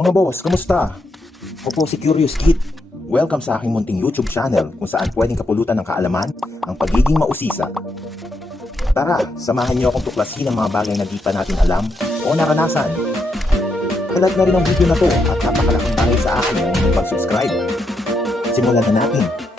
Mga boss, kamusta? Ako po si Curious Kid. Welcome sa aking munting YouTube channel kung saan pwedeng kapulutan ng kaalaman ang pagiging mausisa. Tara, samahan niyo akong tuklasin ang mga bagay na di pa natin alam o naranasan. Kalag na rin ang video na to at napakalaking bagay sa akin ang inyong pag-subscribe. Simulan na natin.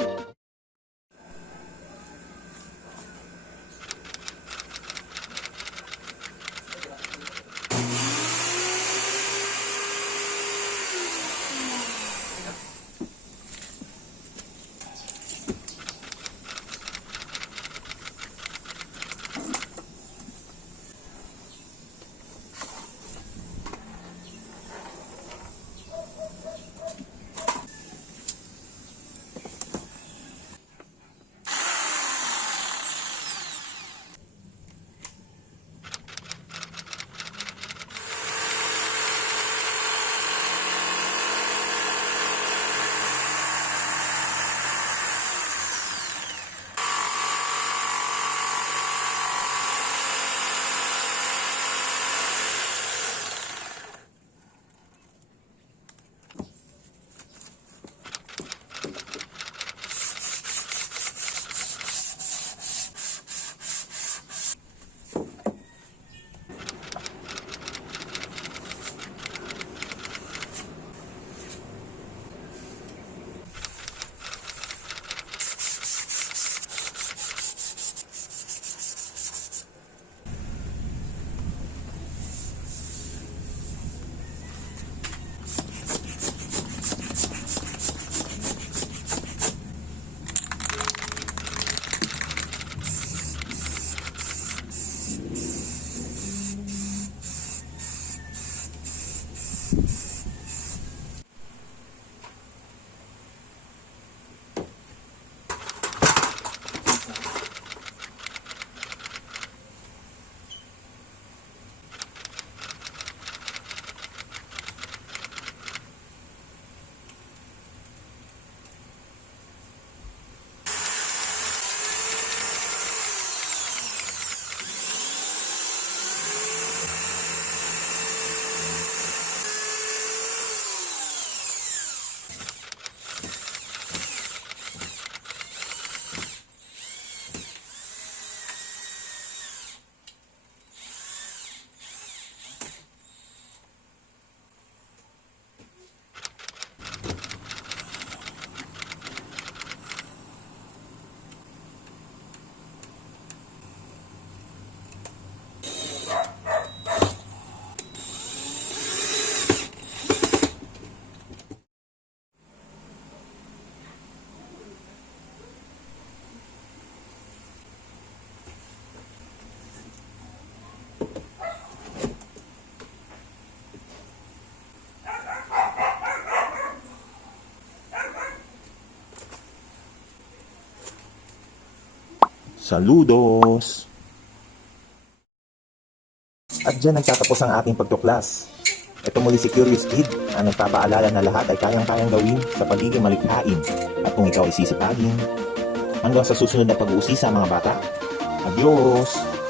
Saludos! At dyan nagtatapos ang ating pagtuklas. Ito muli si Curious Kid, ang nagpapaalala na lahat ay kayang-kayang gawin sa pagiging malikhain at kung ikaw ay sisipagin. Hanggang sa susunod na pag-uusisa mga bata. Adios!